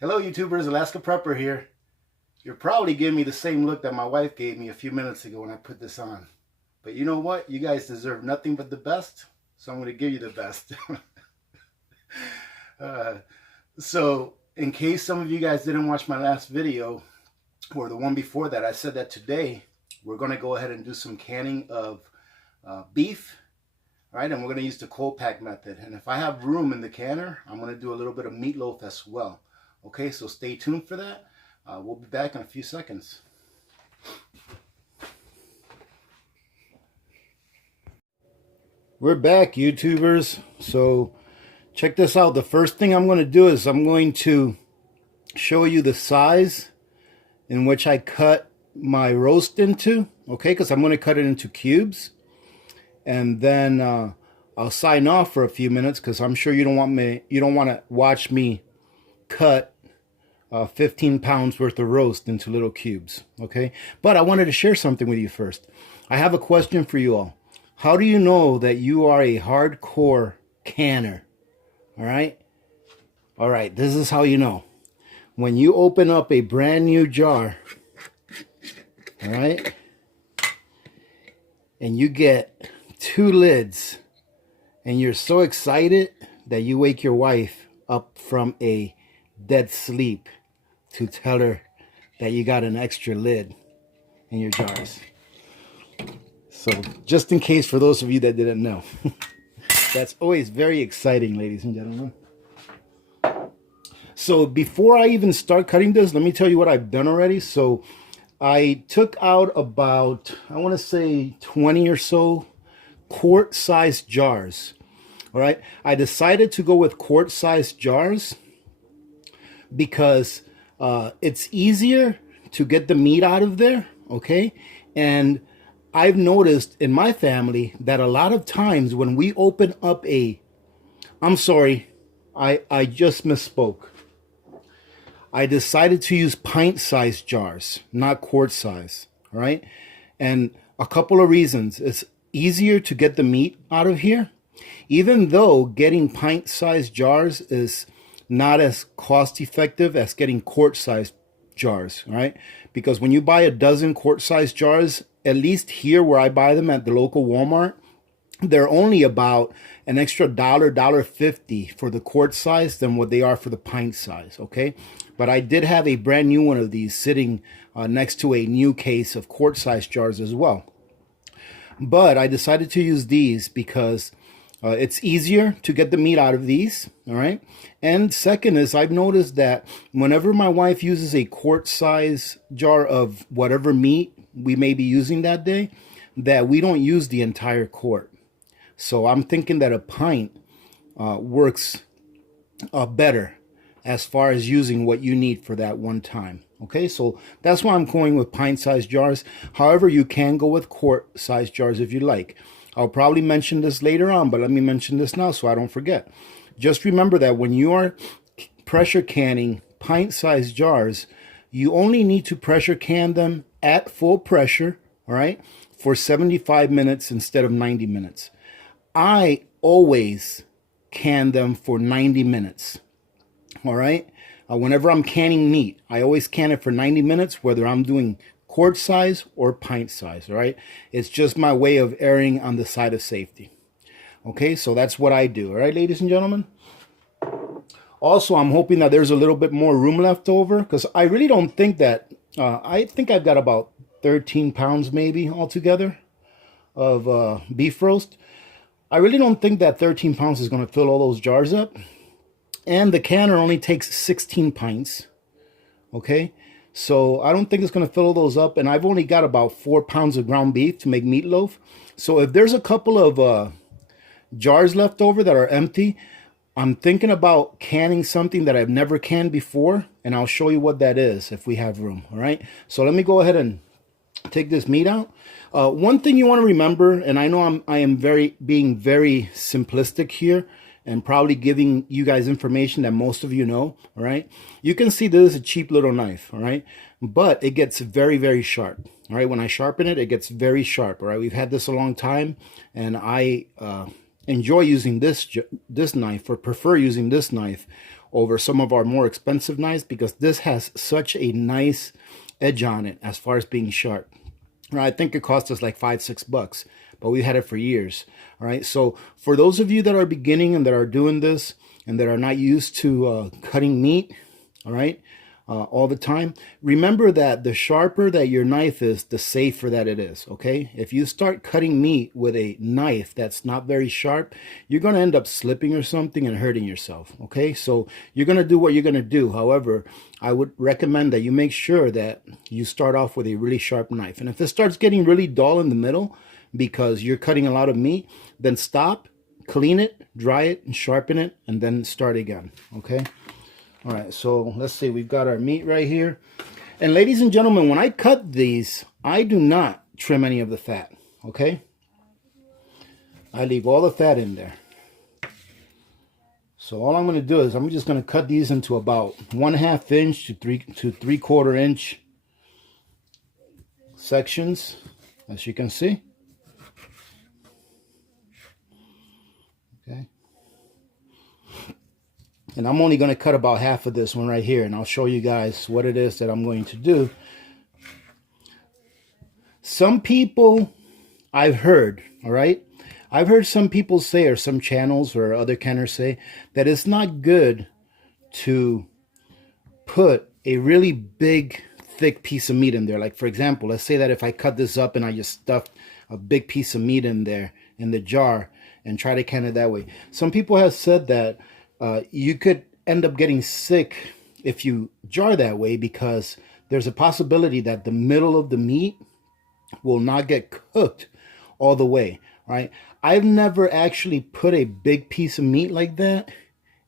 Hello YouTubers, Alaska Prepper here. You're probably giving me the same look that my wife gave me a few minutes ago when I put this on. But you know what? You guys deserve nothing but the best, so I'm going to give you the best. So in case some of you guys didn't watch my last video, or the one before that, I said that today we're going to go ahead and do some canning of beef. Right, and we're going to use the cold pack method. And if I have room in the canner, I'm going to do a little bit of meatloaf as well. Okay, so stay tuned for that. We'll be back in a few seconds. We're back, YouTubers. So check this out. The first thing I'm going to do is I'm going to show you the size in which I cut my roast into. Okay, because I'm going to cut it into cubes. And then I'll sign off for a few minutes because I'm sure you don't want to watch me cut 15 pounds worth of roast into little cubes. Okay, but I wanted to share something with you first. I have a question for you all. How do you know that you are a hardcore canner? All right, this is how you know. When you open up a brand new jar, all right, and you get 2 lids, and you're so excited that you wake your wife up from a dead sleep to tell her that you got an extra lid in your jars. So just in case, for those of you that didn't know, that's always very exciting, ladies and gentlemen. So before I even start cutting this, let me tell you what I've done already. So I took out about, I want to say 20 or so quart-sized jars. All right, I decided to go with quart-sized jars because it's easier to get the meat out of there. Okay, and I've noticed in my family that a lot of times when we open up I'm sorry, I just misspoke. I decided to use pint-sized jars, not quart size. All right, and a couple of reasons. It's easier to get the meat out of here, even though getting pint-sized jars is not as cost-effective as getting quart-sized jars, right? Because when you buy a dozen quart-sized jars, at least here where I buy them at the local Walmart, they're only about an extra $1.50 for the quart size than what they are for the pint size, okay? But I did have a brand new one of these sitting next to a new case of quart-sized jars as well. But I decided to use these because it's easier to get the meat out of these, all right? And second is I've noticed that whenever my wife uses a quart-size jar of whatever meat we may be using that day, that we don't use the entire quart. So I'm thinking that a pint works better as far as using what you need for that one time. Okay, so that's why I'm going with pint-sized jars. However, you can go with quart-sized jars if you like. I'll probably mention this later on, but let me mention this now so I don't forget. Just remember that when you are pressure canning pint-sized jars, you only need to pressure can them at full pressure, all right, for 75 minutes instead of 90 minutes. I always can them for 90 minutes, all right? Whenever I'm canning meat, I always can it for 90 minutes, whether I'm doing quart size or pint size, all right? It's just my way of erring on the side of safety. Okay, so that's what I do, all right, ladies and gentlemen? Also, I'm hoping that there's a little bit more room left over because I really don't think that, I think I've got about 13 pounds maybe altogether of beef roast. I really don't think that 13 pounds is going to fill all those jars up. And the canner only takes 16 pints, okay? So I don't think it's going to fill those up. And I've only got about 4 pounds of ground beef to make meatloaf. So if there's a couple of jars left over that are empty, I'm thinking about canning something that I've never canned before. And I'll show you what that is if we have room, all right? So let me go ahead and take this meat out. One thing you want to remember, and I know I am being very simplistic here, and probably giving you guys information that most of you know, all right? You can see this is a cheap little knife, all right? But it gets very, very sharp, all right? When I sharpen it, it gets very sharp, all right? We've had this a long time, and I enjoy using this knife, or prefer using this knife over some of our more expensive knives because this has such a nice edge on it as far as being sharp. I think it cost us like $5-6, but we had it for years. All right. So for those of you that are beginning and that are doing this and that are not used to cutting meat, all right, all the time, remember that the sharper that your knife is, the safer that it is. Okay. If you start cutting meat with a knife that's not very sharp, you're going to end up slipping or something and hurting yourself. Okay. So you're going to do what you're going to do. However, I would recommend that you make sure that you start off with a really sharp knife. And if it starts getting really dull in the middle because you're cutting a lot of meat, then stop, clean it, dry it, and sharpen it, and then start again. Okay. All right, so let's see, we've got our meat right here. And ladies and gentlemen, when I cut these, I do not trim any of the fat, okay? I leave all the fat in there. So all I'm going to do is I'm just going to cut these into about 1/2 inch to 3/4 inch sections, as you can see. Okay. And I'm only going to cut about half of this one right here, and I'll show you guys what it is that I'm going to do. Some people I've heard, all right, I've heard some people say, or some channels or other canners say, that it's not good to put a really big, thick piece of meat in there. Like, for example, let's say that if I cut this up and I just stuffed a big piece of meat in there in the jar and try to can it that way. Some people have said that you could end up getting sick if you jar that way because there's a possibility that the middle of the meat will not get cooked all the way, right? I've never actually put a big piece of meat like that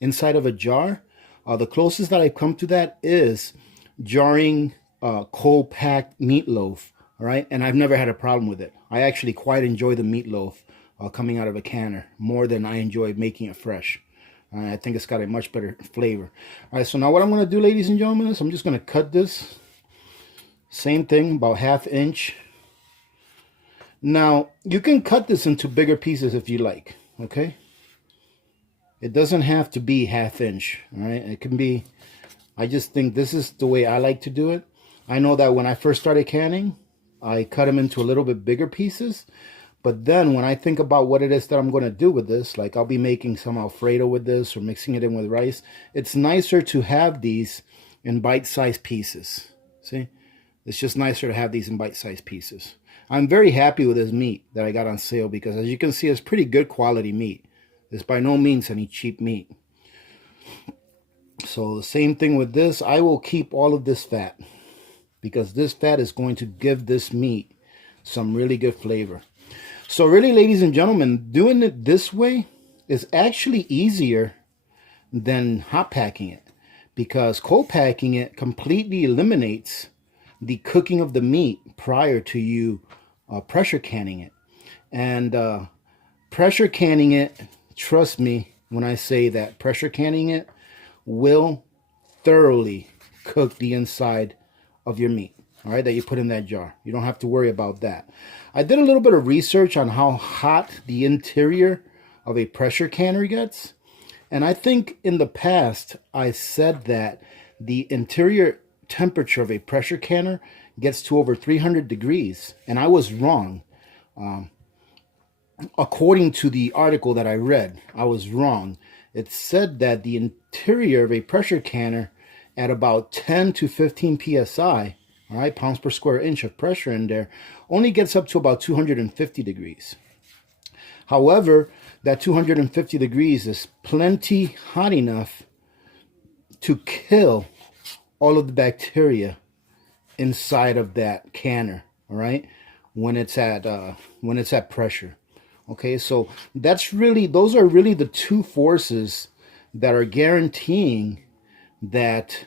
inside of a jar. The closest that I've come to that is jarring cold packed meatloaf, all right? And I've never had a problem with it. I actually quite enjoy the meatloaf coming out of a canner more than I enjoy making it fresh. I think it's got a much better flavor. All right, so now what I'm going to do, ladies and gentlemen, is I'm just going to cut this. Same thing, about 1/2 inch. Now, you can cut this into bigger pieces if you like, okay? It doesn't have to be 1/2 inch, all right? It can be, I just think this is the way I like to do it. I know that when I first started canning, I cut them into a little bit bigger pieces. But then when I think about what it is that I'm going to do with this, like I'll be making some Alfredo with this or mixing it in with rice, it's nicer to have these in bite-sized pieces. See? It's just nicer to have these in bite-sized pieces. I'm very happy with this meat that I got on sale because as you can see, it's pretty good quality meat. It's by no means any cheap meat. So the same thing with this. I will keep all of this fat because this fat is going to give this meat some really good flavor. So really, ladies and gentlemen, doing it this way is actually easier than hot packing it because cold packing it completely eliminates the cooking of the meat prior to you pressure canning it. And pressure canning it, trust me when I say that pressure canning it will thoroughly cook the inside of your meat. All right, that you put in that jar. You don't have to worry about that. I did a little bit of research on how hot the interior of a pressure canner gets. And I think in the past, I said that the interior temperature of a pressure canner gets to over 300 degrees. And I was wrong. According to the article that I read, I was wrong. It said that the interior of a pressure canner at about 10 to 15 psi, all right, pounds per square inch of pressure in there, only gets up to about 250 degrees. However, that 250 degrees is plenty hot enough to kill all of the bacteria inside of that canner, all right, when it's at pressure. Okay, so those are really the two forces that are guaranteeing that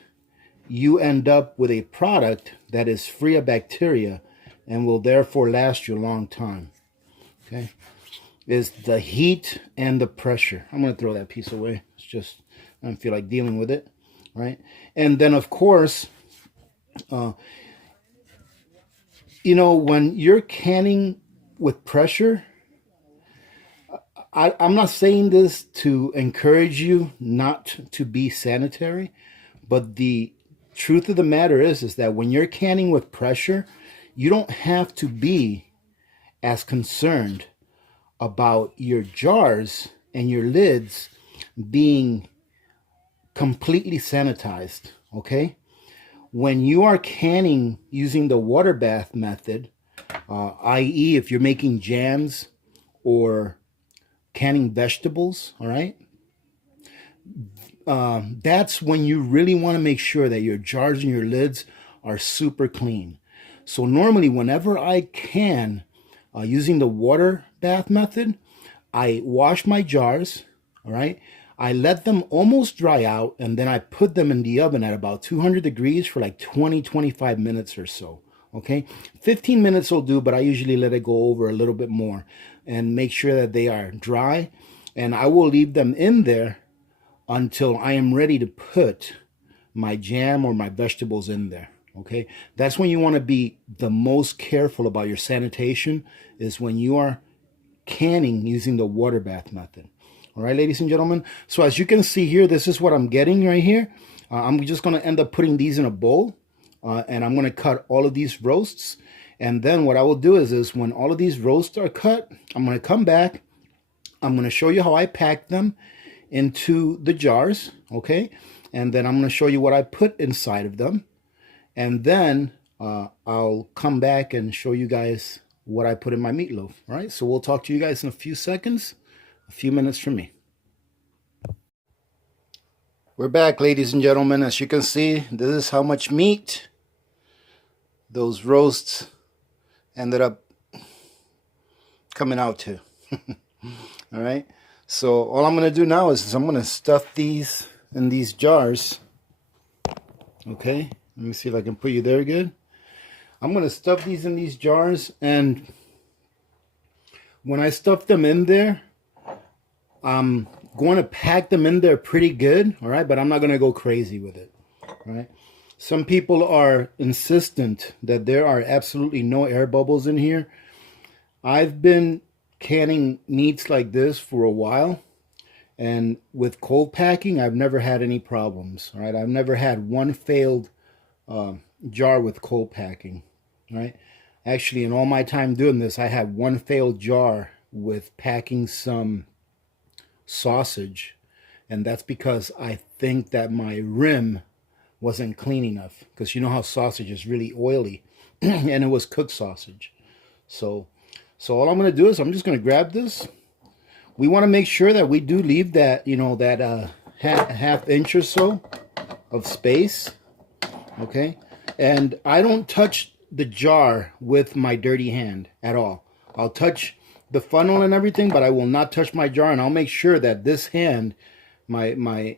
you end up with a product that is free of bacteria and will therefore last you a long time. Okay, is the heat and the pressure. I'm going to throw that piece away. It's just, I don't feel like dealing with it, right? And then, of course, you know, when you're canning with pressure, I'm not saying this to encourage you not to be sanitary, but the truth of the matter is that when you're canning with pressure, you don't have to be as concerned about your jars and your lids being completely sanitized, okay? When you are canning using the water bath method, i.e. if you're making jams or canning vegetables, all right, that's when you really want to make sure that your jars and your lids are super clean. So normally whenever I can, using the water bath method, I wash my jars, all right, I let them almost dry out, and then I put them in the oven at about 200 degrees for like 20-25 minutes or so. Okay, 15 minutes will do, but I usually let it go over a little bit more and make sure that they are dry. And I will leave them in there until I am ready to put my jam or my vegetables in there. Okay, that's when you want to be the most careful about your sanitation, is when you are canning using the water bath method. All right, ladies and gentlemen. So as you can see here, this is what I'm getting right here. I'm just going to end up putting these in a bowl, and I'm going to cut all of these roasts. And then what I will do is when all of these roasts are cut, I'm going to come back. I'm going to show you how I pack them into the jars, okay? And then I'm going to show you what I put inside of them. And then I'll come back and show you guys what I put in my meatloaf. All right, so we'll talk to you guys in a few seconds, a few minutes from me. We're back, ladies and gentlemen. As you can see, this is how much meat those roasts ended up coming out to. All right, so all I'm going to do now is I'm going to stuff these in these jars. Okay, let me see if I can put you there good. I'm going to stuff these in these jars, and when I stuff them in there, I'm going to pack them in there pretty good, all right, but I'm not going to go crazy with it, all right? Some people are insistent that there are absolutely no air bubbles in here. I've been canning meats like this for a while, and with cold packing, I've never had any problems, all right? I've never had one failed jar with cold packing, all right? Actually, in all my time doing this, I had one failed jar with packing some sausage, and that's because I think that my rim wasn't clean enough, because you know how sausage is really oily and it was cooked sausage. So all I'm going to do is I'm just going to grab this. We want to make sure that we do leave that, you know, that half inch or so of space, okay? And I don't touch the jar with my dirty hand at all. I'll touch the funnel and everything, but I will not touch my jar, and I'll make sure that this hand, my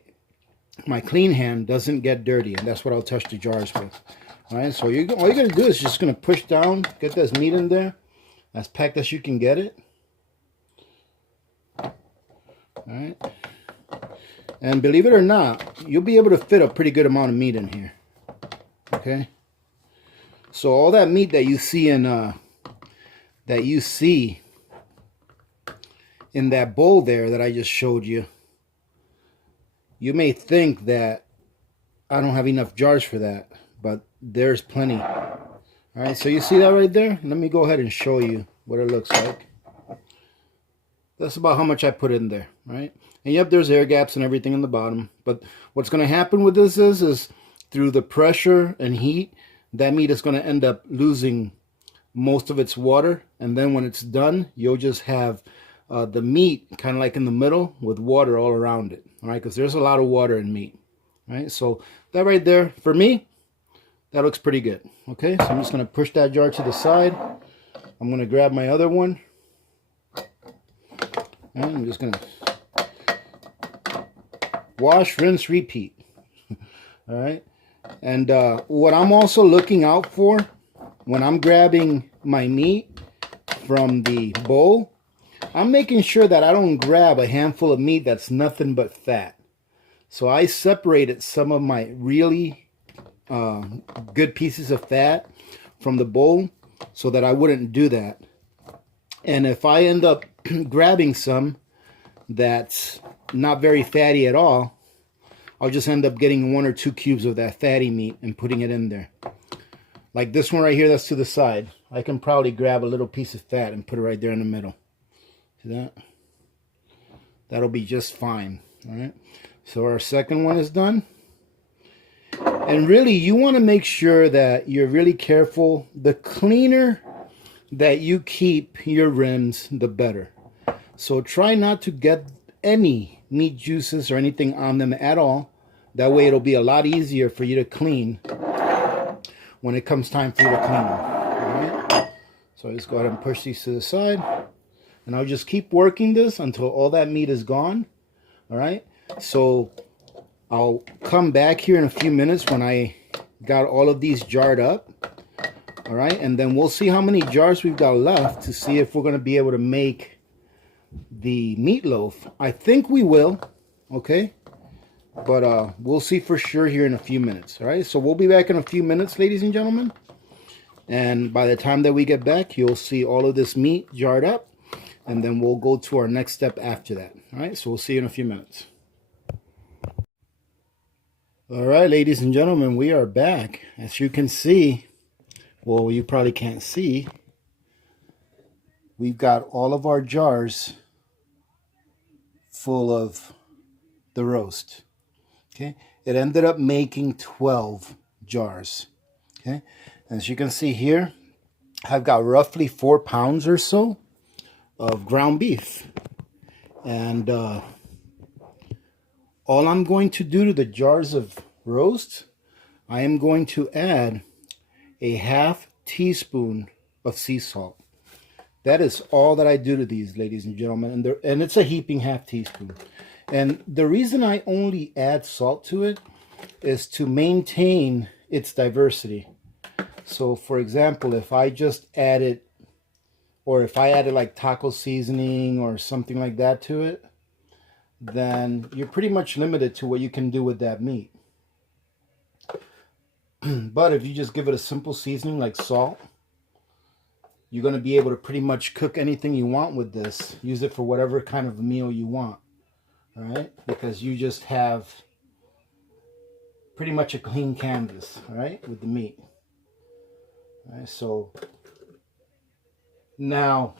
clean hand, doesn't get dirty, and that's what I'll touch the jars with. All right, so all you're gonna do is just gonna push down, get this meat in there, as packed as you can get it. All right, and believe it or not, you'll be able to fit a pretty good amount of meat in here. Okay, so all that meat that you see in in that bowl there that I just showed you, you may think that I don't have enough jars for that, but there's plenty. All right, so you see that right there? Let me go ahead and show you what it looks like. That's about how much I put in there, right? And yep, there's air gaps and everything in the bottom, but what's going to happen with this is through the pressure and heat, that meat is going to end up losing most of its water, and then when it's done, you'll just have the meat kind of like in the middle with water all around it, all right? Because there's a lot of water in meat, right? So that right there, for me, that looks pretty good. Okay, so I'm just going to push that jar to the side. I'm going to grab my other one, and I'm just going to wash, rinse, repeat. All right, and what I'm also looking out for when I'm grabbing my meat from the bowl, I'm making sure that I don't grab a handful of meat that's nothing but fat. So I separated some of my really good pieces of fat from the bowl so that I wouldn't do that. And if I end up grabbing some that's not very fatty at all, I'll just end up getting 1 or 2 cubes of that fatty meat and putting it in there. Like this one right here that's to the side. I can probably grab a little piece of fat and put it right there in the middle. See that? That'll be just fine. All right. So our second one is done. And really, you want to make sure that you're really careful. The cleaner that you keep your rims, the better. So try not to get any meat juices or anything on them at all. That way it'll be a lot easier for you to clean when it comes time for you to clean them. All right? So just go ahead and push these to the side. And I'll just keep working this until all that meat is gone. All right. So I'll come back here in a few minutes when I got all of these jarred up. All right. And then we'll see how many jars we've got left to see if we're going to be able to make the meatloaf. I think we will. Okay. But we'll see for sure here in a few minutes. All right. So we'll be back in a few minutes, ladies and gentlemen. And by the time that we get back, you'll see all of this meat jarred up. And then we'll go to our next step after that. All right, so we'll see you in a few minutes. All right, ladies and gentlemen, we are back. As you can see, well, you probably can't see, we've got all of our jars full of the roast. Okay, it ended up making 12 jars. Okay, as you can see here, I've got roughly 4 pounds or so of ground beef. And all I'm going to do to the jars of roast, I am going to add a ½ teaspoon of sea salt. That is all that I do to these, ladies and gentlemen. And it's a heaping ½ teaspoon. And the reason I only add salt to it is to maintain its diversity. So for example, if I just added, or if I added like taco seasoning or something like that to it, then you're pretty much limited to what you can do with that meat. But if you just give it a simple seasoning like salt, you're going to be able to pretty much cook anything you want with this. Use it for whatever kind of meal you want. All right? Because you just have pretty much a clean canvas, all right, with the meat. All right, so now,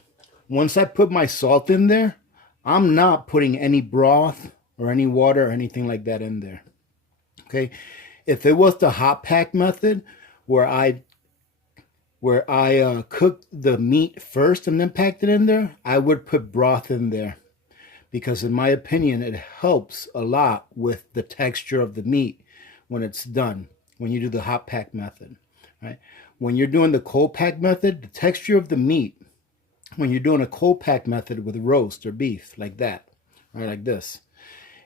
once I put my salt in there, I'm not putting any broth or any water or anything like that in there. Okay? If it was the hot pack method where I cooked the meat first and then packed it in there, I would put broth in there. Because in my opinion, it helps a lot with the texture of the meat when it's done, when you do the hot pack method. Right? When you're doing the cold pack method, the texture of the meat, when you're doing a cold pack method with roast or beef like that, right, like this,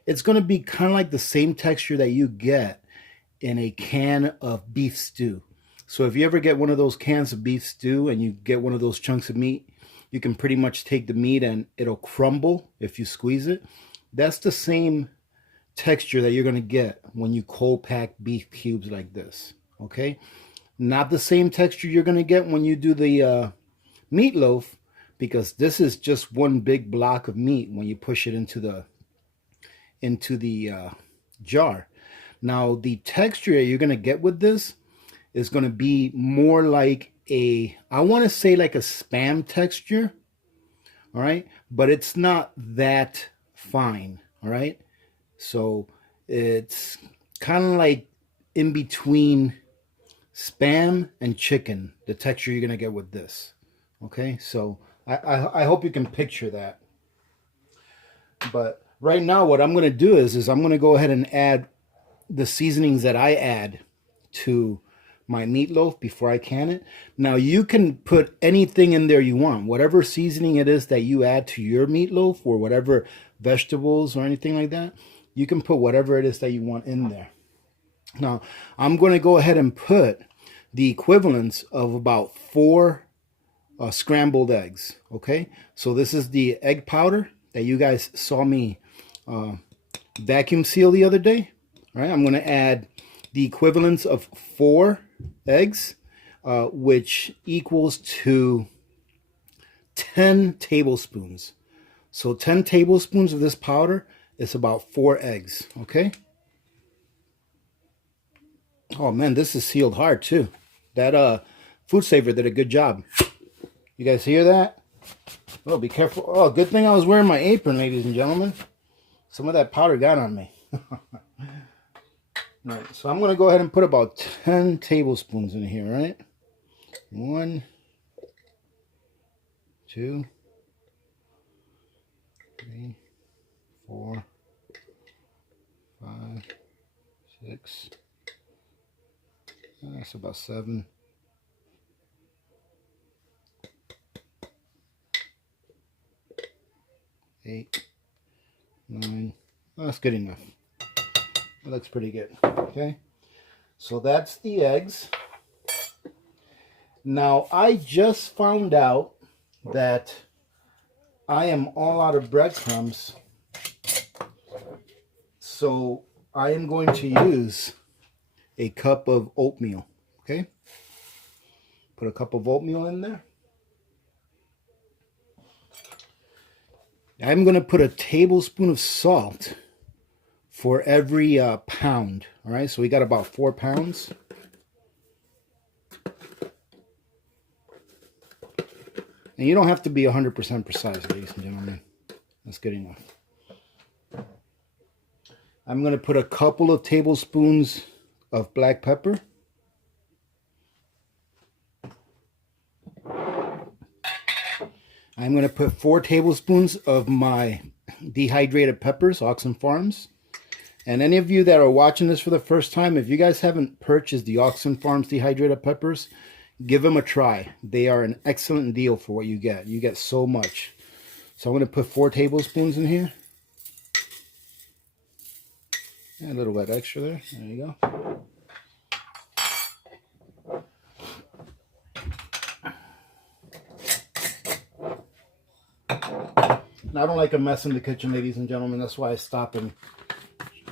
it's going to be kind of like the same texture that you get in a can of beef stew. So if you ever get one of those cans of beef stew and you get one of those chunks of meat, you can pretty much take the meat and it'll crumble if you squeeze it. That's the same texture that you're going to get when you cold pack beef cubes like this. Okay? Not the same texture you're going to get when you do the meatloaf, because this is just one big block of meat when you push it into the jar. Now, the texture that you're going to get with this is going to be more like I want to say like a Spam texture, all right? But it's not that fine, all right? So it's kind of like in between Spam and chicken, the texture you're going to get with this, okay? So I hope you can picture that. But right now what I'm going to do is I'm going to go ahead and add the seasonings that I add to my meatloaf before I can it. Now you can put anything in there you want. Whatever seasoning it is that you add to your meatloaf, or whatever vegetables or anything like that, you can put whatever it is that you want in there. Now I'm going to go ahead and put the equivalence of about 4 scrambled eggs. Okay, so this is the egg powder that you guys saw me vacuum seal the other day. All right, I'm going to add the equivalence of 4 eggs, which equals to 10 tablespoons. So 10 tablespoons of this powder is about 4 eggs, okay? Oh man, this is sealed hard too. That food saver did a good job. You guys hear that? Oh, be careful. Oh, good thing I was wearing my apron, ladies and gentlemen. Some of that powder got on me. Alright, so I'm going to go ahead and put about 10 tablespoons in here, right? 1, 2, 3, 4, 5, 6. That's about 7. 8, 9. Oh, that's good enough. That looks pretty good. Okay, so that's the eggs. Now I just found out that I am all out of breadcrumbs, so I am going to use a cup of oatmeal. Okay, put a cup of oatmeal in there. I'm going to put a tablespoon of salt for every pound. All right, so we got about 4 pounds. And you don't have to be 100% precise, ladies and gentlemen. That's good enough. I'm going to put a couple of tablespoons of black pepper. I'm going to put 4 tablespoons of my dehydrated peppers, Oxen Farms. And any of you that are watching this for the first time, if you guys haven't purchased the Oxen Farms dehydrated peppers, give them a try. They are an excellent deal for what you get. You get so much. So I'm going to put 4 tablespoons in here. And a little bit extra there. There you go. And I don't like a mess in the kitchen, ladies and gentlemen. That's why I stop and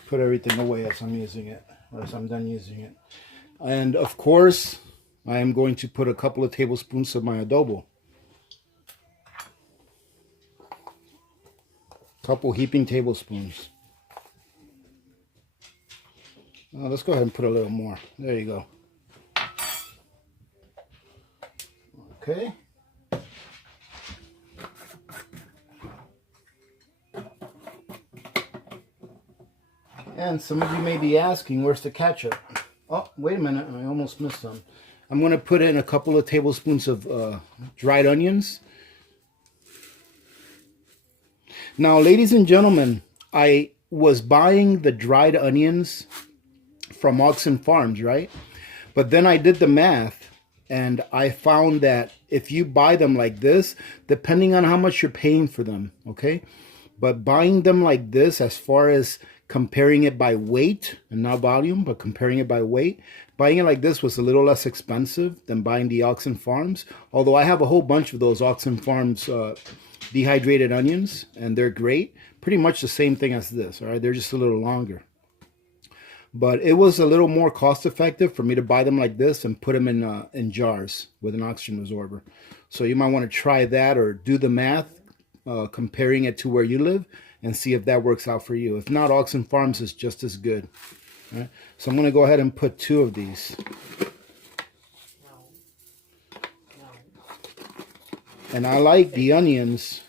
put everything away as I'm using it, or as I'm done using it. And of course, I am going to put a couple of tablespoons of my adobo. Couple heaping tablespoons. Let's go ahead and put a little more. There you go. Okay. And some of you may be asking, where's the ketchup? Oh, wait a minute. I almost missed some. I'm going to put in a couple of tablespoons of dried onions. Now, ladies and gentlemen, I was buying the dried onions from Oxen Farms, right? But then I did the math, and I found that if you buy them like this, depending on how much you're paying for them, okay? But buying them like this, as far as comparing it by weight, and not volume, but comparing it by weight, buying it like this was a little less expensive than buying the Oxen Farms. Although I have a whole bunch of those Oxen Farms dehydrated onions, and they're great. Pretty much the same thing as this, all right? They're just a little longer. But it was a little more cost effective for me to buy them like this and put them in jars with an oxygen absorber. So you might want to try that, or do the math, comparing it to where you live, and see if that works out for you. If not, Oxen Farms is just as good. All right? So I'm going to go ahead and put 2 of these. And I like the onions,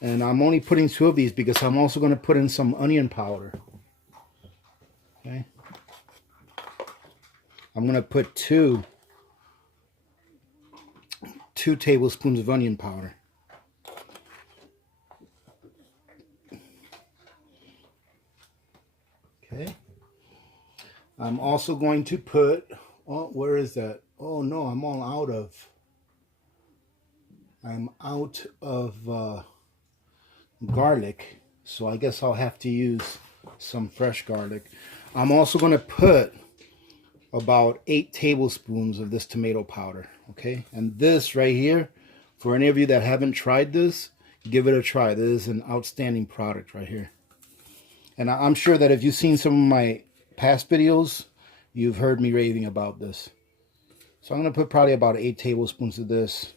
and I'm only putting 2 of these because I'm also going to put in some onion powder. Okay. I'm going to put 2 tablespoons of onion powder. Okay. I'm also going to put, oh, where is that? Oh no, I'm out of garlic, so I guess I'll have to use some fresh garlic. I'm also going to put about 8 tablespoons of this tomato powder, okay? And this right here, for any of you that haven't tried this, give it a try. This is an outstanding product right here. And I'm sure that if you've seen some of my past videos, you've heard me raving about this. So I'm going to put probably about 8 tablespoons of this,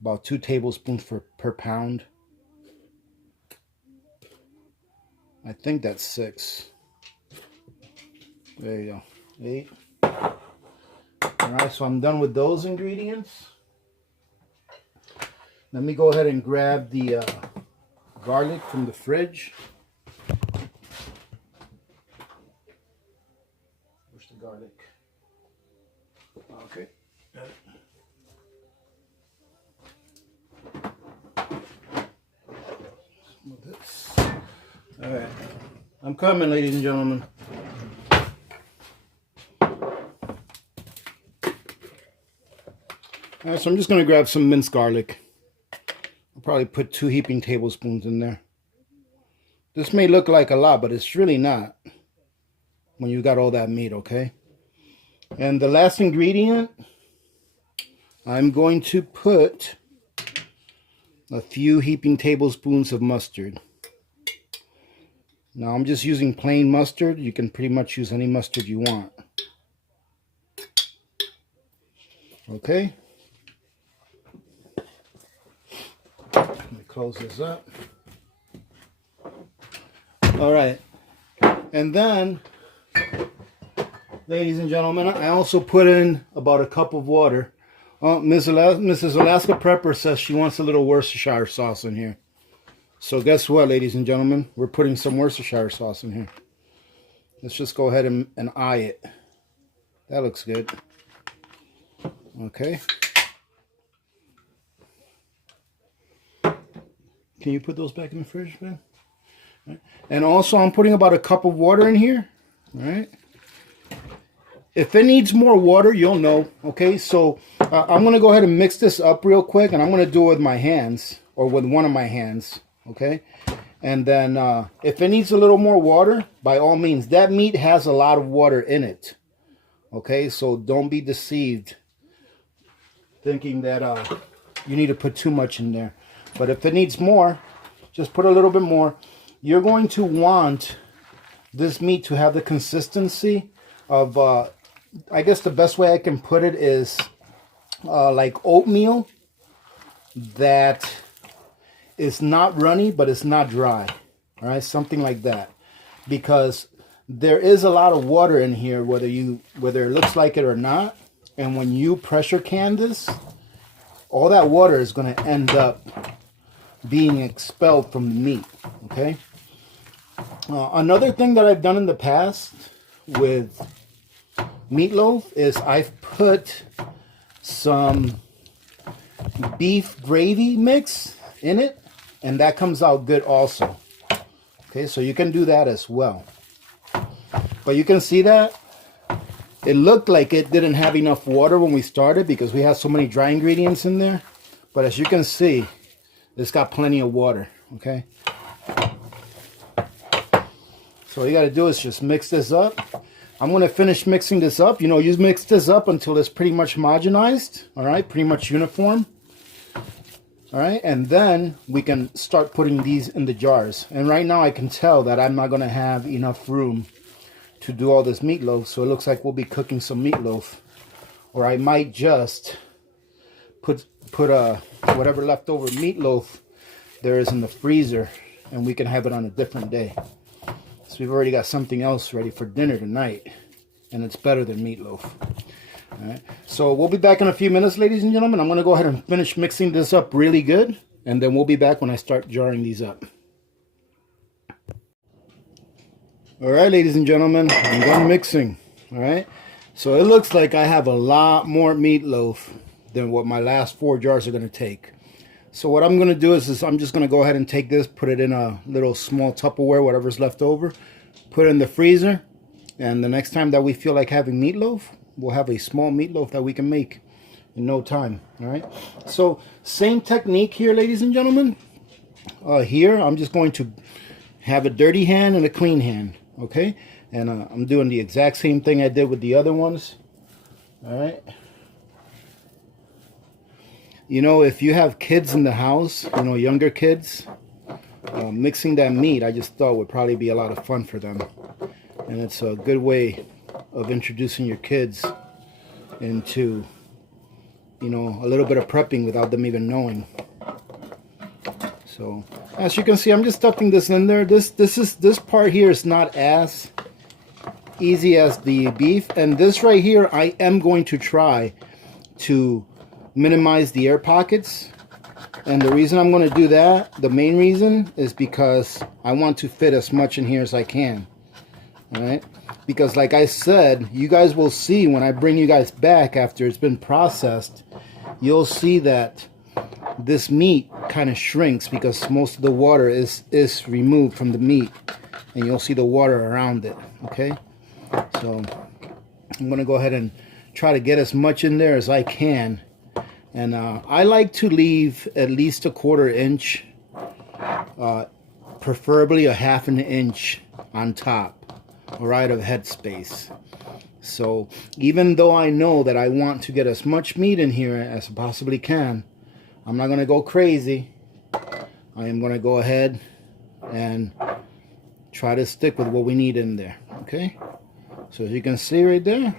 about 2 tablespoons per pound. I think that's 6. There you go. 8. Alright, so I'm done with those ingredients. Let me go ahead and grab the garlic from the fridge. Where's the garlic? Okay. Some of this. Alright. I'm coming, ladies and gentlemen. Alright, so I'm just going to grab some minced garlic. I'll probably put 2 heaping tablespoons in there. This may look like a lot, but it's really not when you got all that meat, okay? And the last ingredient, I'm going to put a few heaping tablespoons of mustard. Now I'm just using plain mustard. You can pretty much use any mustard you want. Okay. Let me close this up. All right. And then, ladies and gentlemen, I also put in about a cup of water. Mrs. Alaska Prepper says she wants a little Worcestershire sauce in here. So guess what, ladies and gentlemen? We're putting some Worcestershire sauce in here. Let's just go ahead and eye it. That looks good. Okay. Can you put those back in the fridge, man? Right. And also, I'm putting about a cup of water in here. All right. If it needs more water, you'll know. Okay, so I'm going to go ahead and mix this up real quick, and I'm going to do it with my hands, or with one of my hands. Okay, and then if it needs a little more water, by all means, that meat has a lot of water in it. Okay, so don't be deceived thinking that you need to put too much in there. But if it needs more, just put a little bit more. You're going to want this meat to have the consistency of, I guess the best way I can put it is like oatmeal that is not runny, but it's not dry. All right, something like that. Because there is a lot of water in here, whether it looks like it or not. And when you pressure can this, all that water is going to end up being expelled from the meat. Okay. Another thing that I've done in the past with meatloaf is I've put some beef gravy mix in it, and that comes out good also. Okay, so you can do that as well. But you can see that it looked like it didn't have enough water when we started because we had so many dry ingredients in there. But as you can see, it's got plenty of water. Okay, so all you got to do is just mix this up. I'm going to finish mixing this up. You know, you mix this up until it's pretty much homogenized. All right, pretty much uniform. All right, and then we can start putting these in the jars. And right now I can tell that I'm not going to have enough room to do all this meatloaf. So it looks like we'll be cooking some meatloaf. Or I might just put whatever leftover meatloaf there is in the freezer, and we can have it on a different day. So we've already got something else ready for dinner tonight, and it's better than meatloaf. All right, so we'll be back in a few minutes, ladies and gentlemen. I'm going to go ahead and finish mixing this up really good, and then we'll be back when I start jarring these up. All right, ladies and gentlemen, I'm done mixing. All right, so it looks like I have a lot more meatloaf than what my last 4 jars are going to take. So what I'm going to do is I'm just going to go ahead and take this, put it in a little small Tupperware, whatever's left over, put it in the freezer, and the next time that we feel like having meatloaf, we'll have a small meatloaf that we can make in no time. All right, so same technique here, ladies and gentlemen. Here I'm just going to have a dirty hand and a clean hand. Okay, and I'm doing the exact same thing I did with the other ones. All right, you know, if you have kids in the house, you know, younger kids, mixing that meat, I just thought would probably be a lot of fun for them. And it's a good way of introducing your kids into, you know, a little bit of prepping without them even knowing. So As you can see, I'm just stuffing this in there. This part here is not as easy as the beef, and this right here I am going to try to minimize the air pockets. And the reason I'm going to do that, the main reason, is because I want to fit as much in here as I can. Alright? Because like I said, you guys will see when I bring you guys back after it's been processed, you'll see that this meat kind of shrinks because most of the water is removed from the meat. And you'll see the water around it. Okay? So I'm going to go ahead and try to get as much in there as I can. And I like to leave at least a 1/4 inch, preferably a 1/2 inch on top, alright, of head space. So even though I know that I want to get as much meat in here as I possibly can, I'm not going to go crazy. I am going to go ahead and try to stick with what we need in there. Okay, so as you can see right there,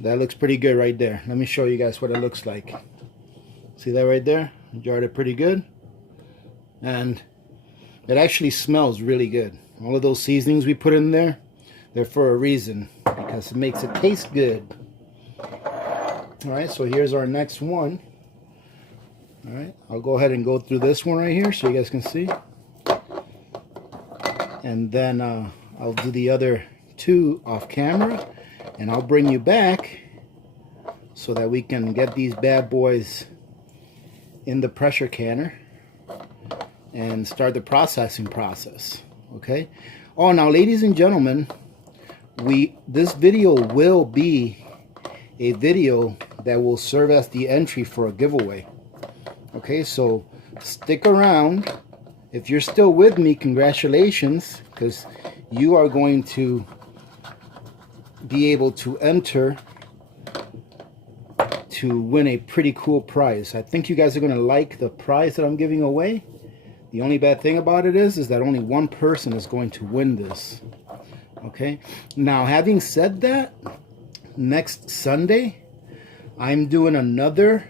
that looks pretty good right there. Let me show you guys what it looks like. See that right there? Jarred it pretty good. And it actually smells really good. All of those seasonings we put in there, they're for a reason. Because it makes it taste good. Alright, so here's our next one. Alright, I'll go ahead and go through this one right here so you guys can see. And then I'll do the other two off camera. And I'll bring you back so that we can get these bad boys in the pressure canner and start the processing process. Okay. Oh, now ladies and gentlemen, this video will be a video that will serve as the entry for a giveaway. Okay, so stick around. If you're still with me, congratulations, because you are going to be able to enter to win a pretty cool prize. I think you guys are going to like the prize that I'm giving away. The only bad thing about it is that only one person is going to win this. Okay, now having said that, next Sunday I'm doing another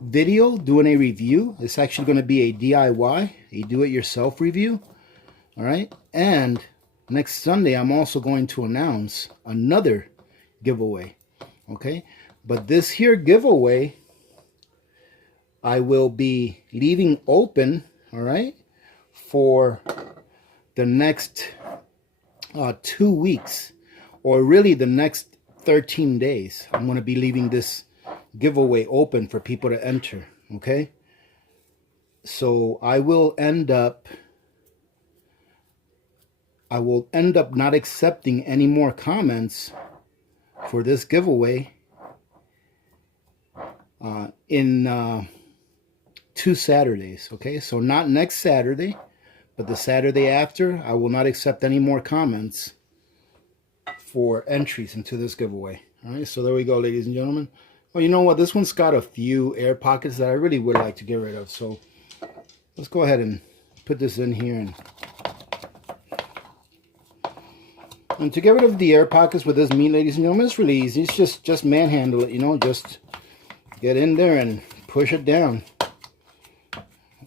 video, doing a review. It's actually going to be a DIY, a do-it-yourself review. Alright, and next Sunday, I'm also going to announce another giveaway, okay? But this here giveaway, I will be leaving open, all right, for the next 2 weeks, or really the next 13 days. I'm going to be leaving this giveaway open for people to enter, okay? So I will end up not accepting any more comments for this giveaway in 2 Saturdays. Okay, so not next Saturday, but the Saturday after. I will not accept any more comments for entries into this giveaway. All right, so there we go, ladies and gentlemen. Well, you know what? This one's got a few air pockets that I really would like to get rid of. So let's go ahead and put this in here. And to get rid of the air pockets with this meat, ladies and gentlemen, it's really easy. It's just manhandle it, you know. Just get in there and push it down.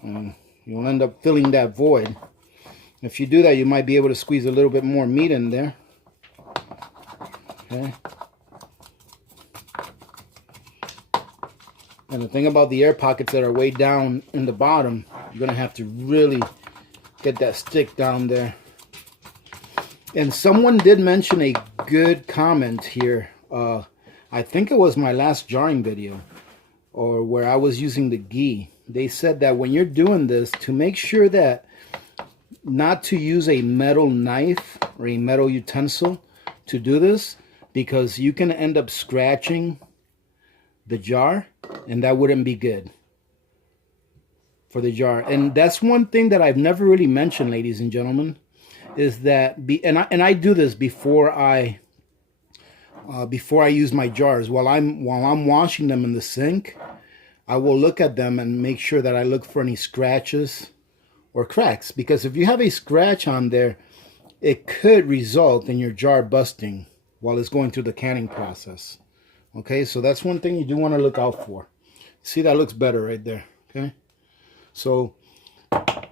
And you'll end up filling that void. If you do that, you might be able to squeeze a little bit more meat in there. Okay. And the thing about the air pockets that are way down in the bottom, you're going to have to really get that stick down there. And someone did mention a good comment here. I think it was my last jarring video, or where I was using the ghee. They said that when you're doing this, to make sure that not to use a metal knife or a metal utensil to do this, because you can end up scratching the jar, and that wouldn't be good for the jar. And that's one thing that I've never really mentioned, ladies and gentlemen, is that and I do this before I use my jars. While I'm washing them in the sink, I will look at them and make sure that I look for any scratches or cracks, because if you have a scratch on there, it could result in your jar busting while it's going through the canning process. Okay, so that's one thing you do want to look out for. See, that looks better right there. Okay, So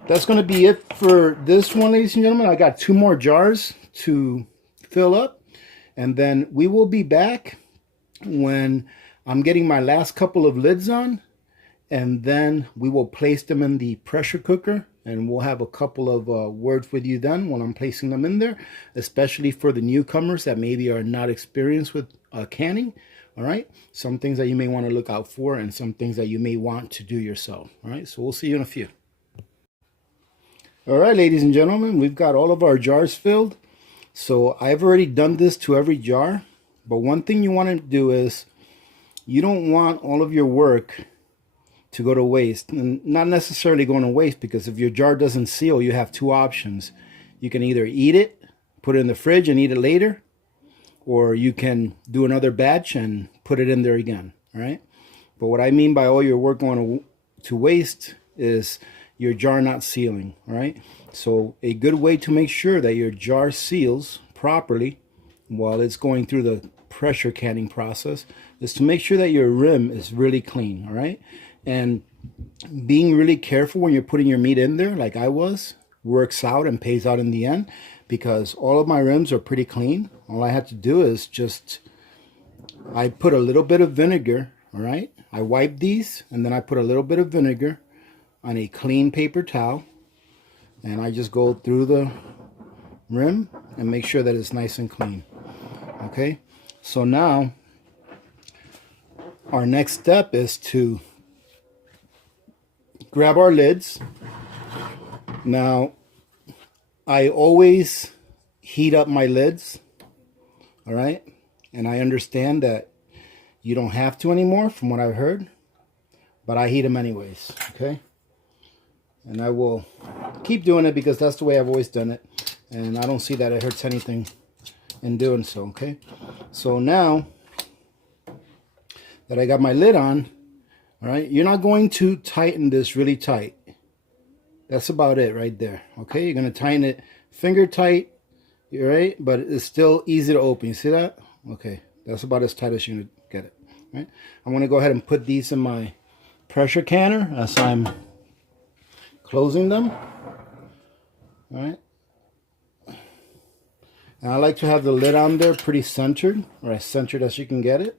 that's going to be it for this one, ladies and gentlemen. I got 2 more jars to fill up, and then we will be back when I'm getting my last couple of lids on, and then we will place them in the pressure cooker, and we'll have a couple of words with you then when I'm placing them in there, especially for the newcomers that maybe are not experienced with canning. All right, some things that you may want to look out for and some things that you may want to do yourself. All right, so we'll see you in a few. All right, ladies and gentlemen, we've got all of our jars filled. So I've already done this to every jar, but one thing you want to do is you don't want all of your work to go to waste, and not necessarily going to waste, because if your jar doesn't seal, you have 2 options. You can either eat it, put it in the fridge and eat it later, or you can do another batch and put it in there again. All right, but what I mean by all your work going to waste is your jar not sealing. All right, so a good way to make sure that your jar seals properly while it's going through the pressure canning process is to make sure that your rim is really clean. All right, and being really careful when you're putting your meat in there, like I was, works out and pays out in the end, because all of my rims are pretty clean. All I had to do is I put a little bit of vinegar. All right, I wiped these, and then I put a little bit of vinegar on a clean paper towel, and I just go through the rim and make sure that it's nice and clean. Okay, so now our next step is to grab our lids. Now, I always heat up my lids, all right, and I understand that you don't have to anymore from what I've heard, but I heat them anyways. Okay, and I will keep doing it because that's the way I've always done it, and I don't see that it hurts anything in doing so. Okay, so now that I got my lid on, all right, you're not going to tighten this really tight. That's about it right there. Okay, you're going to tighten it finger tight, right, but it's still easy to open. You see that? Okay, that's about as tight as you're going to get it. Right, I'm going to go ahead and put these in my pressure canner as I'm closing them. All right, and I like to have the lid on there pretty centered, or as centered as you can get it.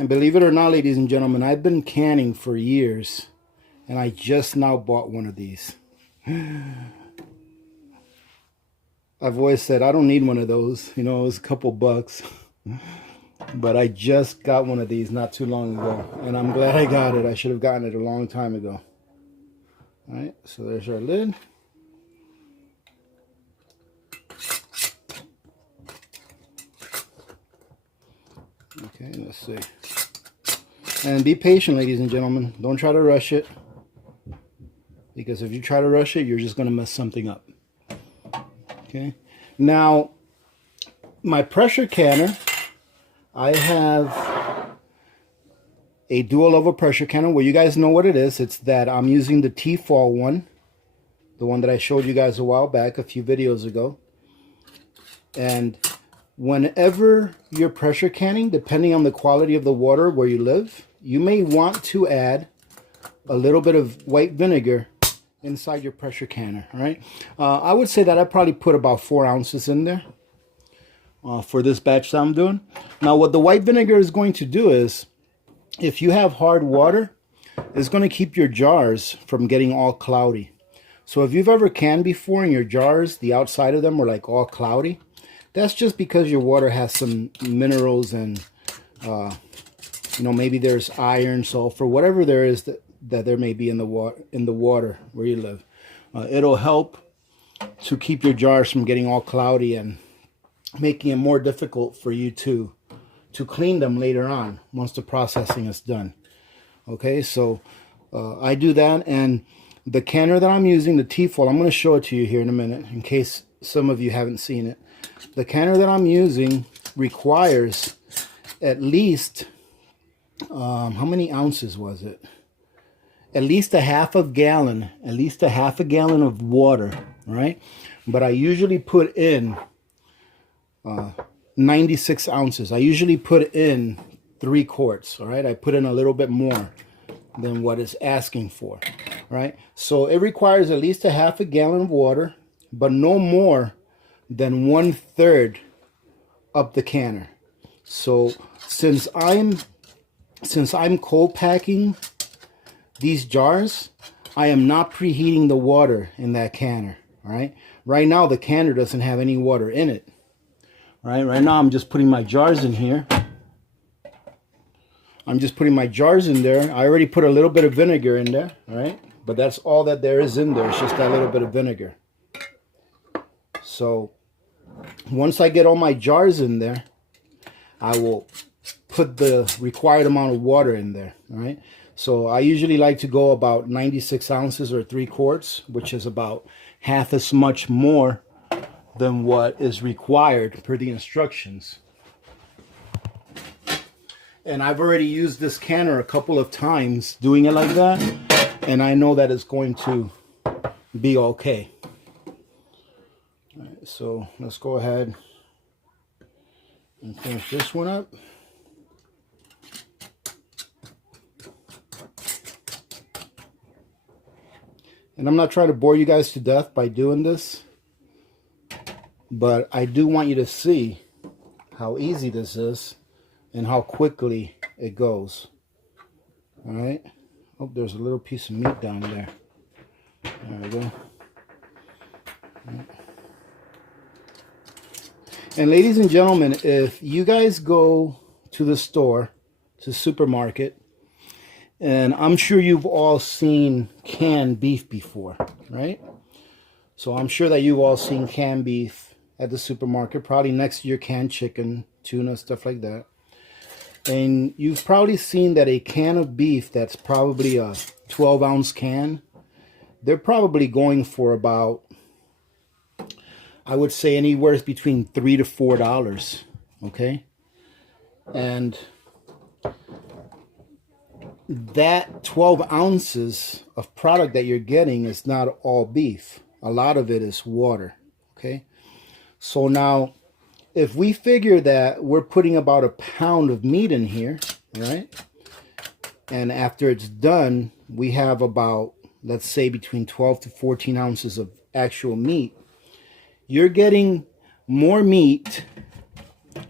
And believe it or not, ladies and gentlemen, I've been canning for years, and I just now bought one of these. I've always said I don't need one of those. You know, it was a couple bucks. But I just got one of these not too long ago, and I'm glad I got it. I should have gotten it a long time ago. All right, so there's our lid. Okay, let's see. And be patient, ladies and gentlemen. Don't try to rush it, because if you try to rush it, you're just going to mess something up. Okay. Now, my pressure canner, I have a dual level pressure canner. Well, you guys know what it is. It's that I'm using the T-Fall one, the one that I showed you guys a while back, a few videos ago. And whenever you're pressure canning, depending on the quality of the water where you live, you may want to add a little bit of white vinegar inside your pressure canner. All right, I would say that I probably put about 4 ounces in there for this batch that I'm doing. Now, what the white vinegar is going to do is, if you have hard water, it's going to keep your jars from getting all cloudy. So if you've ever canned before and your jars, the outside of them are like all cloudy, that's just because your water has some minerals and, you know, maybe there's iron, sulfur, whatever there is that there may be in the water where you live. It'll help to keep your jars from getting all cloudy and making it more difficult for you to clean them later on once the processing is done. Okay, so I do that, and the canner that I'm using, the T-Fall, I'm going to show it to you here in a minute in case some of you haven't seen it. The canner that I'm using requires at least, how many ounces was it? At least a half a gallon of water, right? But I usually put in 96 ounces. I usually put in 3 quarts, all right? I put in a little bit more than what it's asking for, right? So it requires at least a half a gallon of water, but no more than 1/3 of the canner. So since I'm cold packing these jars, I am not preheating the water in that canner, all right? Right now the canner doesn't have any water in it. All right, right now I'm just putting my jars in here. I'm just putting my jars in there. I already put a little bit of vinegar in there, all right? But that's all that there is in there. It's just that little bit of vinegar. So once I get all my jars in there, I will put the required amount of water in there, all right? So I usually like to go about 96 ounces or 3 quarts, which is about half as much more than what is required per the instructions. And I've already used this canner a couple of times doing it like that, and I know that it's going to be okay. All right, so let's go ahead and finish this one up. And I'm not trying to bore you guys to death by doing this, but I do want you to see how easy this is and how quickly it goes. All right. Oh, there's a little piece of meat down there. There we go. Right. And ladies and gentlemen, if you guys go to the store, to the supermarket, and I'm sure you've all seen canned beef before, right? So I'm sure that you've all seen canned beef at the supermarket, probably next to your canned chicken, tuna, stuff like that. And you've probably seen that a can of beef that's probably a 12-ounce can, they're probably going for about, I would say, anywhere between $3 to $4, okay? And that 12 ounces of product that you're getting is not all beef. A lot of it is water, okay? So now, if we figure that we're putting about a pound of meat in here, right? And after it's done, we have about, let's say, between 12 to 14 ounces of actual meat. You're getting more meat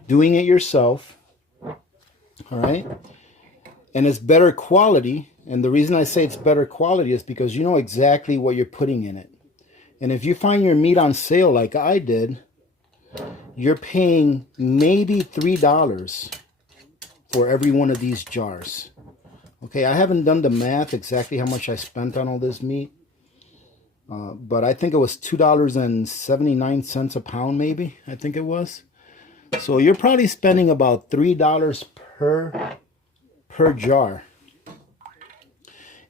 doing it yourself, all right? And it's better quality. And the reason I say it's better quality is because you know exactly what you're putting in it. And if you find your meat on sale like I did, you're paying maybe $3 for every one of these jars. Okay, I haven't done the math exactly how much I spent on all this meat. But I think it was $2.79 a pound, maybe. I think it was. So you're probably spending about $3 per jar.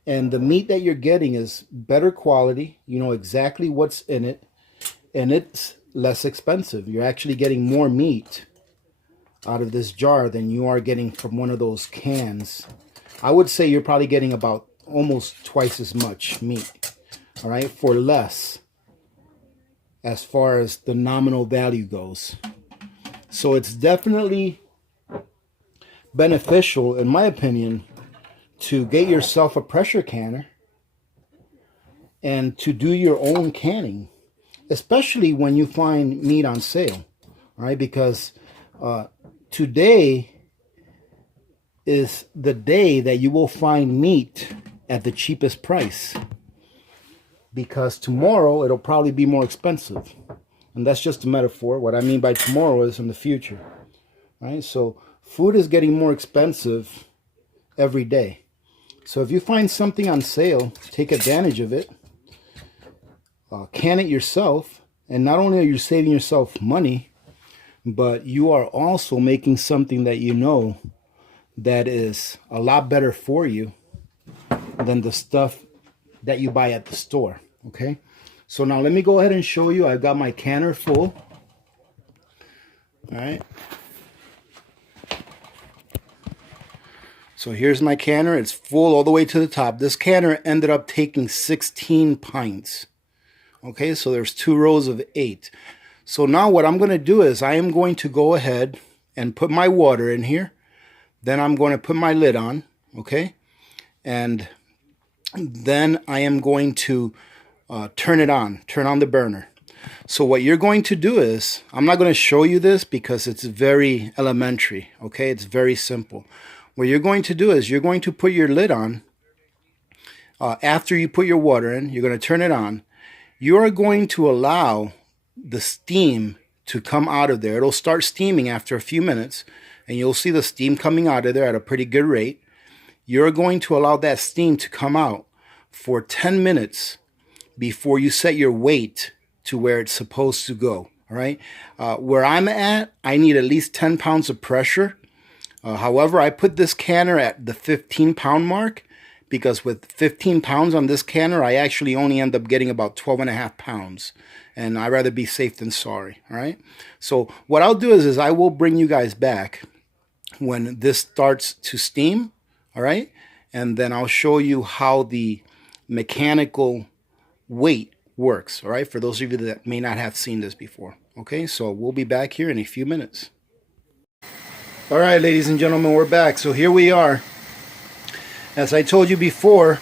And the meat that you're getting is better quality. You know exactly what's in it. And it's less expensive. You're actually getting more meat out of this jar than you are getting from one of those cans. I would say you're probably getting about almost twice as much meat, all right, for less as far as the nominal value goes. So it's definitely beneficial, in my opinion, to get yourself a pressure canner and to do your own canning, especially when you find meat on sale, right? Because today is the day that you will find meat at the cheapest price, because tomorrow it'll probably be more expensive. And that's just a metaphor. What I mean by tomorrow is in the future, right? So food is getting more expensive every day. So if you find something on sale, take advantage of it. Can it yourself, and not only are you saving yourself money, but you are also making something that you know that is a lot better for you than the stuff that you buy at the store. Okay, so now let me go ahead and show you. I've got my canner full. All right, so here's my canner. It's full all the way to the top. This canner ended up taking 16 pints. Okay, so there's 2 rows of 8. So now what I'm going to do is I am going to go ahead and put my water in here. Then I'm going to put my lid on, okay? And then I am going to turn on the burner. So what you're going to do is, I'm not going to show you this because it's very elementary, okay? It's very simple. What you're going to do is you're going to put your lid on. After you put your water in, you're going to turn it on. You are going to allow the steam to come out of there. It'll start steaming after a few minutes, and you'll see the steam coming out of there at a pretty good rate. You're going to allow that steam to come out for 10 minutes before you set your weight to where it's supposed to go. All right. Where I'm at, I need at least 10 pounds of pressure. However, I put this canner at the 15-pound mark because with 15 pounds on this canner, I actually only end up getting about 12.5 pounds. And I'd rather be safe than sorry. All right. So what I'll do is I will bring you guys back when this starts to steam. All right. And then I'll show you how the mechanical weight works. All right. For those of you that may not have seen this before. Okay. So we'll be back here in a few minutes. All right, ladies and gentlemen, we're back. So here we are. As I told you before,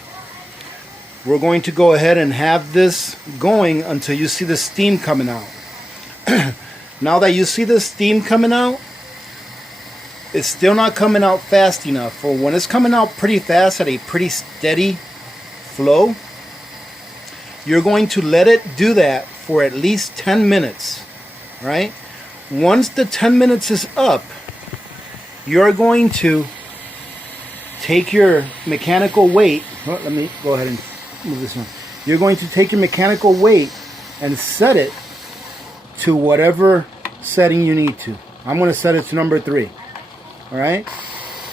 we're going to go ahead and have this going until you see the steam coming out. Now that you see the steam coming out, it's still not coming out fast enough. For when it's coming out pretty fast at a pretty steady flow, you're going to let it do that for at least 10 minutes. Right? Once the 10 minutes is up, you're going to take your mechanical weight. Well, let me go ahead and move this one. You're going to take your mechanical weight and set it to whatever setting you need to. I'm going to set it to number 3. All right?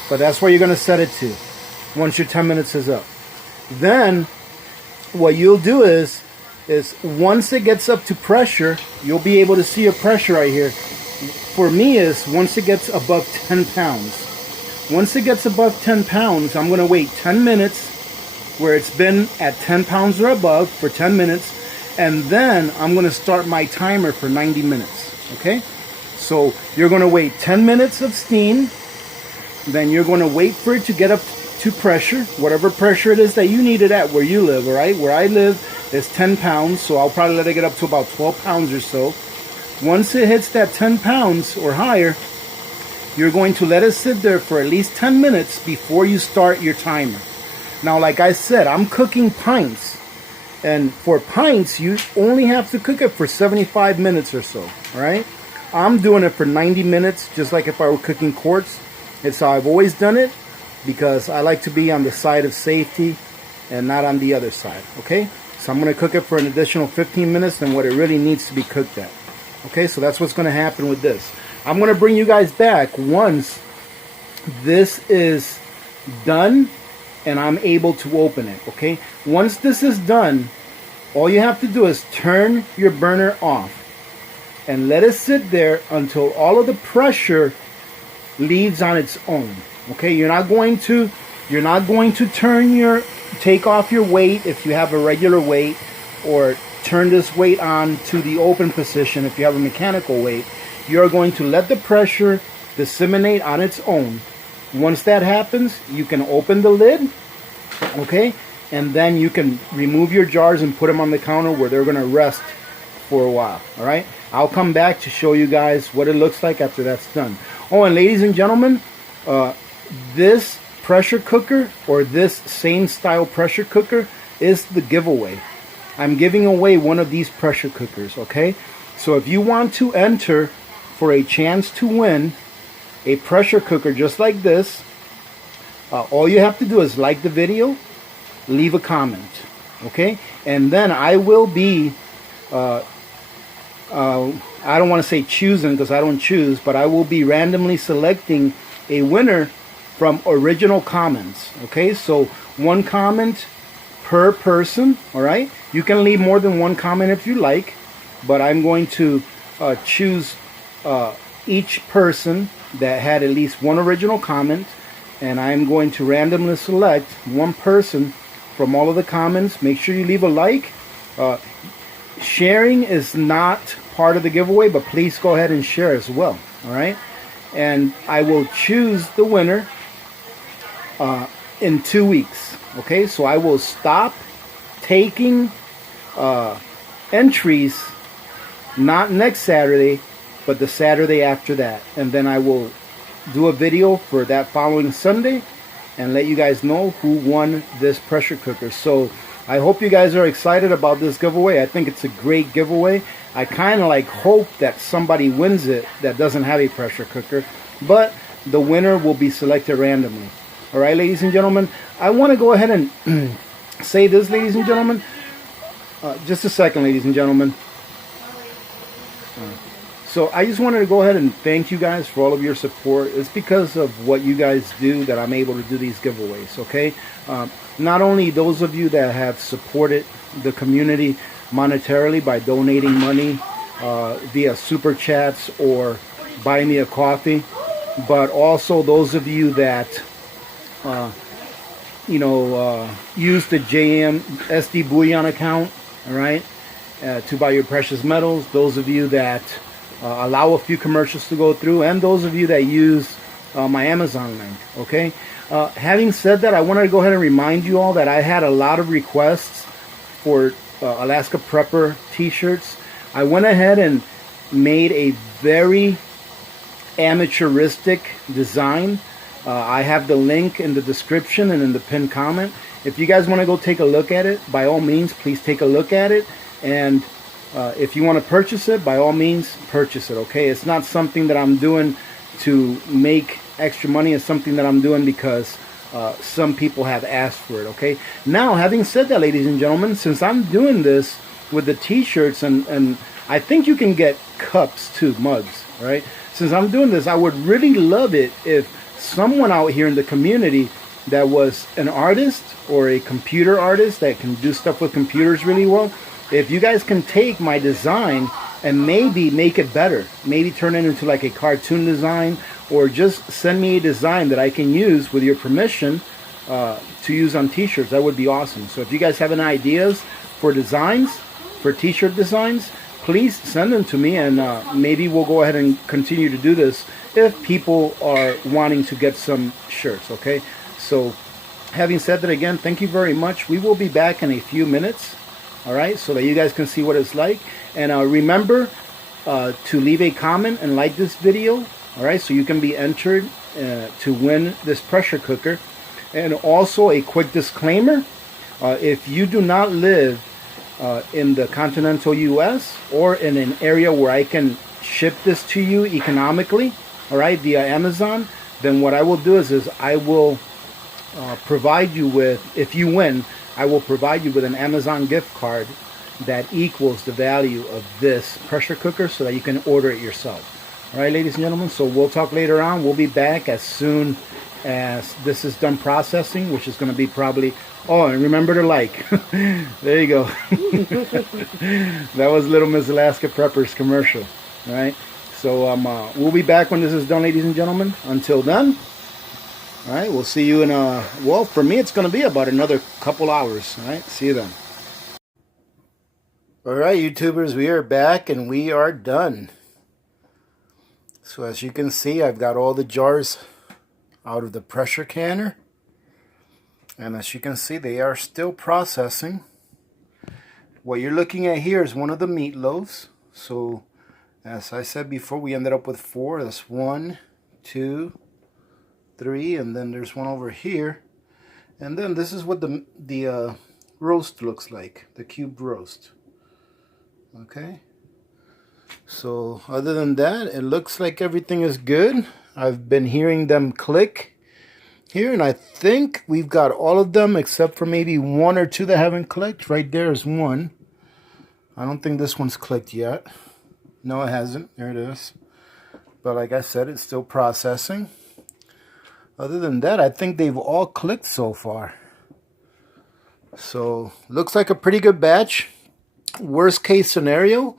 But that's where you're going to set it to once your 10 minutes is up. Then what you'll do is once it gets up to pressure, you'll be able to see a pressure right here. For me is once it gets above 10 pounds. Once it gets above 10 pounds, I'm going to wait 10 minutes where it's been at 10 pounds or above for 10 minutes. And then I'm going to start my timer for 90 minutes. Okay? So you're going to wait 10 minutes of steam. Then you're going to wait for it to get up to pressure, whatever pressure it is that you need it at where you live. All right? Where I live is 10 pounds. So I'll probably let it get up to about 12 pounds or so. Once it hits that 10 pounds or higher, you're going to let it sit there for at least 10 minutes before you start your timer. Now, like I said, I'm cooking pints. And for pints, you only have to cook it for 75 minutes or so. All right? I'm doing it for 90 minutes, just like if I were cooking quarts. It's how I've always done it because I like to be on the side of safety and not on the other side. Okay? So I'm going to cook it for an additional 15 minutes than what it really needs to be cooked at. Okay, so that's what's going to happen with this. I'm going to bring you guys back once this is done and I'm able to open it. Okay, once this is done, all you have to do is turn your burner off and let it sit there until all of the pressure leaves on its own. Okay, you're not going to take off your weight if you have a regular weight, or turn this weight on to the open position if you have a mechanical weight. You're going to let the pressure disseminate on its own. Once that happens, you can open the lid, okay? And then you can remove your jars and put them on the counter where they're going to rest for a while, all right? I'll come back to show you guys what it looks like after that's done. Oh, and ladies and gentlemen, this pressure cooker, or this same style pressure cooker, is the giveaway. I'm giving away one of these pressure cookers, okay? So if you want to enter for a chance to win a pressure cooker just like this, all you have to do is like the video, leave a comment, okay? And then I will be, I don't want to say choosing because I don't choose, but I will be randomly selecting a winner from original comments, okay? So one comment per person, all right? You can leave more than one comment if you like, but I'm going to choose each person that had at least one original comment, and I'm going to randomly select one person from all of the comments. Make sure you leave a like. Sharing is not part of the giveaway, but please go ahead and share as well. All right, and I will choose the winner in 2 weeks. Okay, so I will stop taking entries, not next Saturday, but the Saturday after that, and then I will do a video for that following Sunday and let you guys know who won this pressure cooker. So I hope you guys are excited about this giveaway. I think it's a great giveaway. I kind of like hope that somebody wins it that doesn't have a pressure cooker, but the winner will be selected randomly. All right, ladies and gentlemen, I want to go ahead and say this, ladies and gentlemen. Just a second, ladies and gentlemen. So I just wanted to go ahead and thank you guys for all of your support. It's because of what you guys do that I'm able to do these giveaways, okay? Not only those of you that have supported the community monetarily by donating money via super chats or buy me a coffee, but also those of you that use the JM SD Bullion account, all right, to buy your precious metals. Those of you that allow a few commercials to go through, and those of you that use my Amazon link, okay? Having said that, I wanted to go ahead and remind you all that I had a lot of requests for Alaska Prepper t-shirts. I went ahead and made a very amateuristic design. I have the link in the description and in the pinned comment. If you guys want to go take a look at it, by all means, please take a look at it. And if you want to purchase it, by all means, purchase it, okay? It's not something that I'm doing to make extra money. It's something that I'm doing because some people have asked for it, okay? Now, having said that, ladies and gentlemen, since I'm doing this with the t-shirts, and I think you can get cups too, mugs, right? Since I'm doing this, I would really love it if someone out here in the community that was an artist or a computer artist that can do stuff with computers really well, if you guys can take my design and maybe make it better, maybe turn it into like a cartoon design, or just send me a design that I can use with your permission to use on t-shirts, that would be awesome. So if you guys have any ideas for designs, for t-shirt designs, please send them to me, and maybe we'll go ahead and continue to do this if people are wanting to get some shirts, okay? So having said that, again, thank you very much. We will be back in a few minutes, all right, so that you guys can see what it's like. And remember to leave a comment and like this video, all right, so you can be entered to win this pressure cooker. And also a quick disclaimer, if you do not live in the continental US or in an area where I can ship this to you economically, all right, via Amazon, then what I will do is I will provide you with, if you win, I will provide you with an Amazon gift card that equals the value of this pressure cooker so that you can order it yourself. All right, ladies and gentlemen, so we'll talk later on. We'll be back as soon as this is done processing, which is going to be probably, oh, and remember to like. There you go. That was Little Miss Alaska Preppers commercial. All right, so we'll be back when this is done, ladies and gentlemen. Until then, all right, we'll see you in well, for me, it's going to be about another couple hours. All right, see you then. All right, YouTubers, we are back and we are done. So as you can see, I've got all the jars out of the pressure canner. And as you can see, they are still processing. What you're looking at here is one of the meatloaves. So as I said before, we ended up with 4. That's 1, 2, 3, and then there's one over here. And then this is what the roast looks like, the cubed roast. Okay, so other than that, it looks like everything is good. I've been hearing them click here, and I think we've got all of them except for maybe 1 or 2 that haven't clicked. Right there is one. I don't think this one's clicked yet. No, it hasn't. There it is. But like I said, it's still processing. Other than that, I think they've all clicked so far. So looks like a pretty good batch. Worst case scenario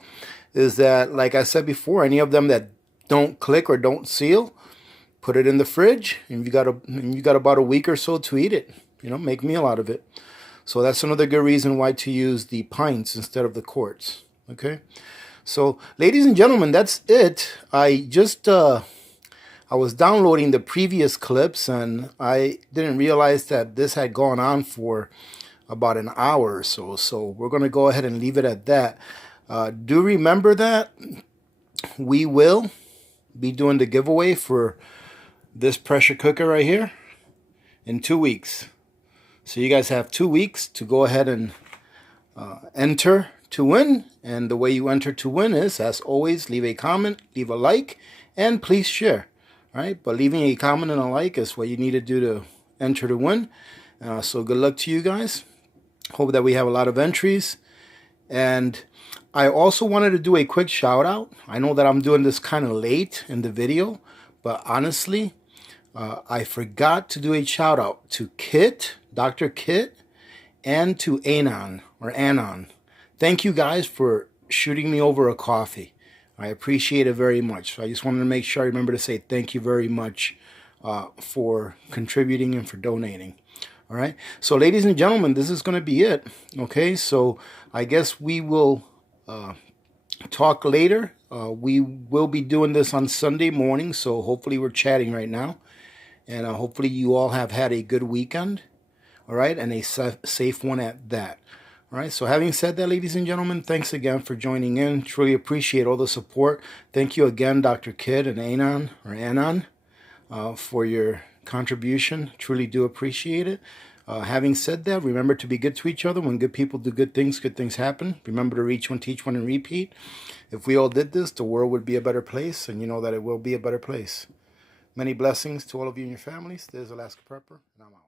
is that, like I said before, any of them that don't click or don't seal, put it in the fridge, and you got about a week or so to eat it. You know, make meal out of it. So that's another good reason why to use the pints instead of the quarts. Okay, So, ladies and gentlemen, that's it. I just I was downloading the previous clips, and I didn't realize that this had gone on for about an hour or so. So we're going to go ahead and leave it at that. Do remember that we will be doing the giveaway for this pressure cooker right here in 2 weeks. So you guys have 2 weeks to go ahead and enter to win. And the way you enter to win is, as always, leave a comment, leave a like, and please share. All right, but leaving a comment and a like is what you need to do to enter to win. So good luck to you guys. Hope that we have a lot of entries. And I also wanted to do a quick shout out. I know that I'm doing this kind of late in the video, but honestly, I forgot to do a shout out to Kit, Dr. Kit, and to Anon or Anon. Thank you guys for shooting me over a coffee. I appreciate it very much. So I just wanted to make sure I remember to say thank you very much for contributing and for donating. All right. So, ladies and gentlemen, this is going to be it. Okay. So I guess we will talk later. We will be doing this on Sunday morning. So hopefully we're chatting right now. And hopefully you all have had a good weekend. All right. And a safe one at that. All right, so having said that, ladies and gentlemen, thanks again for joining in. Truly appreciate all the support. Thank you again, Dr. Kid and Anon, for your contribution. Truly do appreciate it. Having said that, remember to be good to each other. When good people do good things happen. Remember to reach one, teach one, and repeat. If we all did this, the world would be a better place, and you know that it will be a better place. Many blessings to all of you and your families. There's Alaska Prepper, and I'm out.